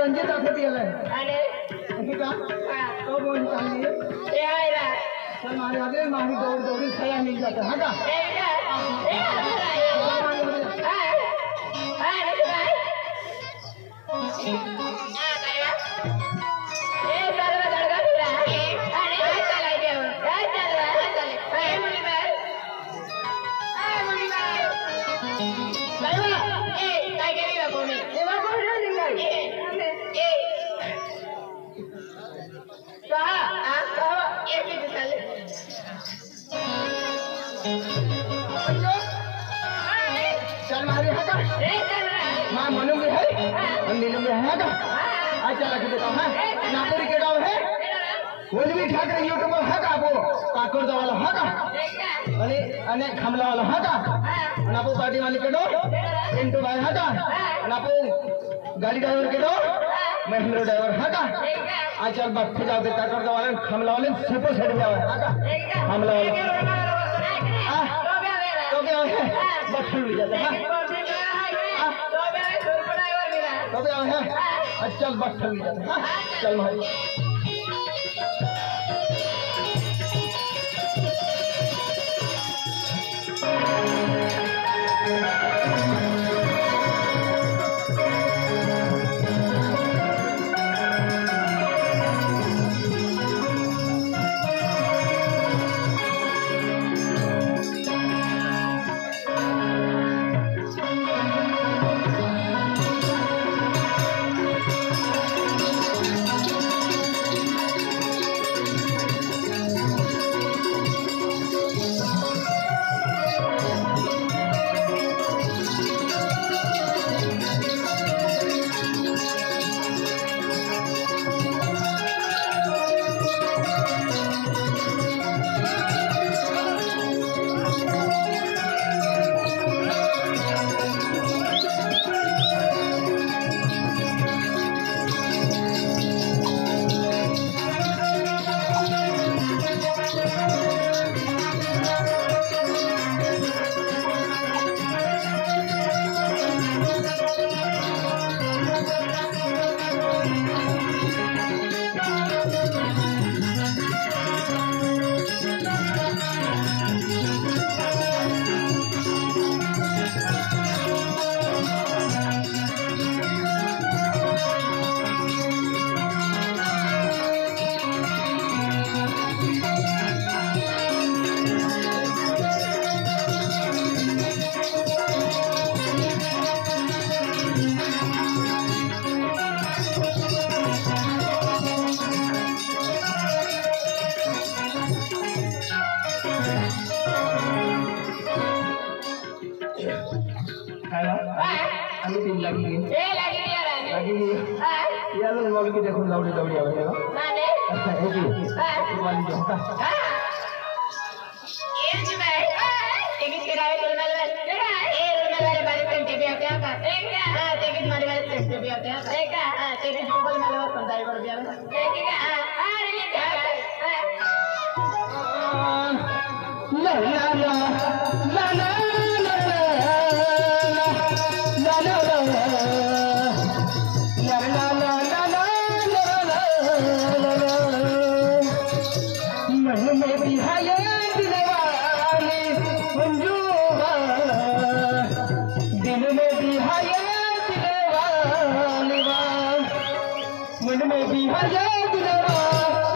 रंजित मारे आगे माही दौड़ दौड़ी छया मिल जाता है का चल मारे है का मां मनु में है और नीलू में है का आज चला के बताओ है नापुरी के गांव है वो भी ठाकरे यूट्यूबर है का वो काकोर वाला है का अरे अने खमला वाला है का नापो पार्टी वाले के दो पिंटू भाई है का नापो गाड़ी ड्राइवर के दो मैं हीरो ड्राइवर है का आज चल बात जाओ दे काकोर वाले खमला वाले सुपर सेट में है का खमला वाले तो क्या है बस खुल जाता है तो क्या है अच्छा बस खुल जाता है चल भाई देखो लौड़ी दौड़ी आवे माने है जी वाली जो होता ये जी भाई टिकट किराए तो वाले वाले बारे में टीवी आते हैं का हां टिकट मारे वाले टीवी आते हैं का टिकट गूगल में लगा कर दाई कर दिया ठीक है अरे ये क्या ला ला ला ला ला मन में भी है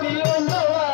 दिलवा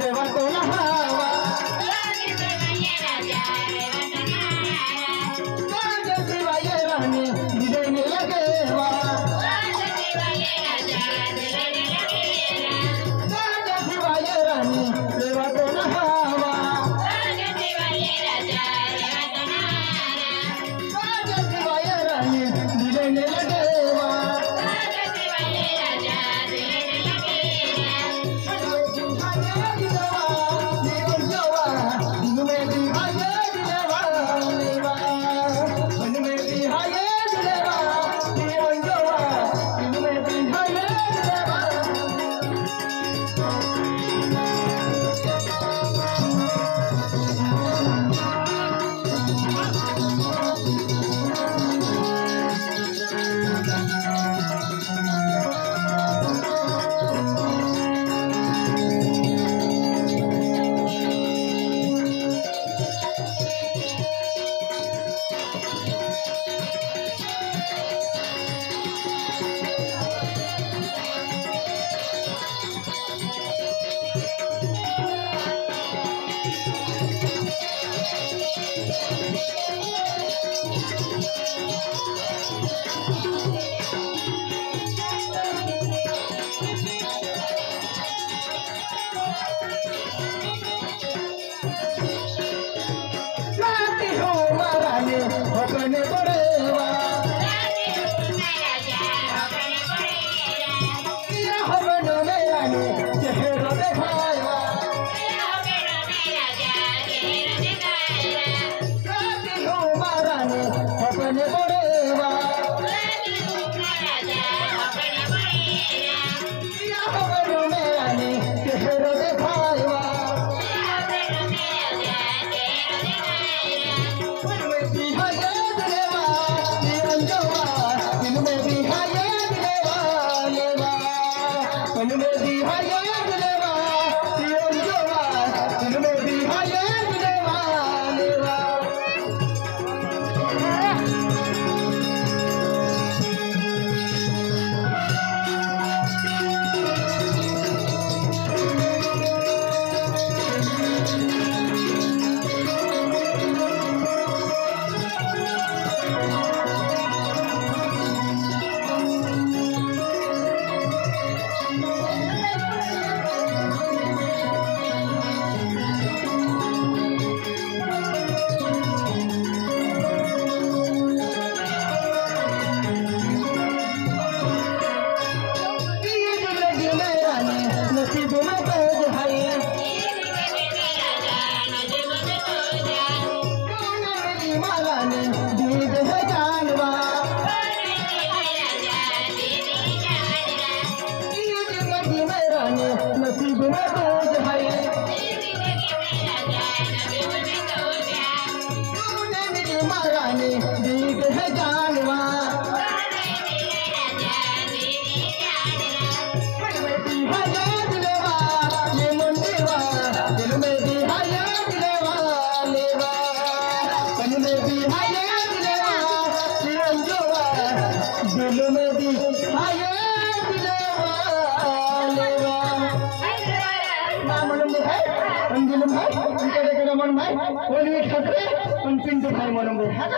रेवा तो नहावा शिवाय रानी दिलेने लगेवा शिवाय रानी रेवा तो नहावा शिवाय रानी दिलेने लगेवा अपने बड़ेवा हवन में रानी चेहरा दिखाएवा महारानी अपने बड़ेवा हवन में रानी चेहरा दिखाएवा नसीब में पैद है मेरी माला ने दीद है जानवा जिंदगी में रानी नसीब में पैद है मेरी माला ने दीद है जानवा दिल में भी आए मालूम है अंजुलम है उनके देखे रमन भाई वो भी खतरे उन पिंटू भाई मालूम है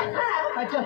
अच्छा